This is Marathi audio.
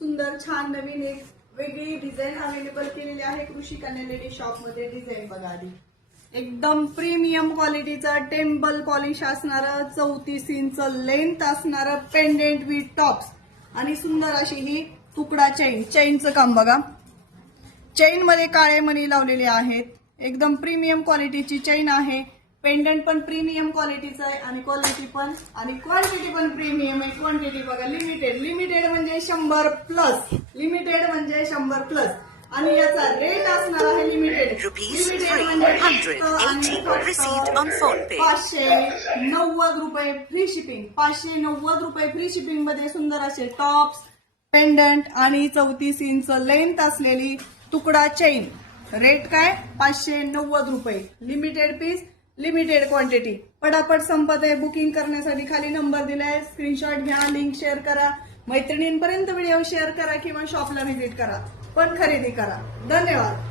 सुंदर छान नवीन एक वेगळी डिझाईन अवेलेबल केलेली आहे कृषी कन्या लेडी शॉप मध्ये। डिझाईन बघा आधी एकदम प्रीमियम क्वालिटीचा टेम्पल पॉलिश असणारं 34 इंच लेंथ असणारं पेंडेंट विथ टॉप्स आणि सुंदर अशी ही तुकडा चेनचं काम बघा। चेन मध्ये काळे मणी लावलेले आहेत। एकदम प्रीमियम क्वालिटीची चेन आहे। पेंडंट पण प्रीमियम क्वालिटीचा आहे आणि क्वालिटी पण आणि क्वांटिटी पण प्रीमियम आहे। क्वांटिटी बघा लिमिटेड म्हणजे 100 प्लस, लिमिटेड म्हणजे 100 प्लस आणि याचा रेट असणार आहे लिमिटेड म्हणजे 590 रुपये फ्री शिपिंग। 590 रुपये फ्री शिपिंग मध्ये सुंदर असे टॉप्स, पेंडंट आणि 34 इंच लेंथ असलेली तुकडा चेन। रेट काय 590 रुपये। Limited piece, limited quantity. पटापट संपत आहे। बुकिंग करण्यासाठी खाली नंबर दिलाय, स्क्रीनशॉट घ्या, लिंक शेअर करा, मैत्रिणींपर्यंत व्हिडिओ शेअर करा किंवा शॉपला व्हिजिट करा, पण खरेदी करा। धन्यवाद।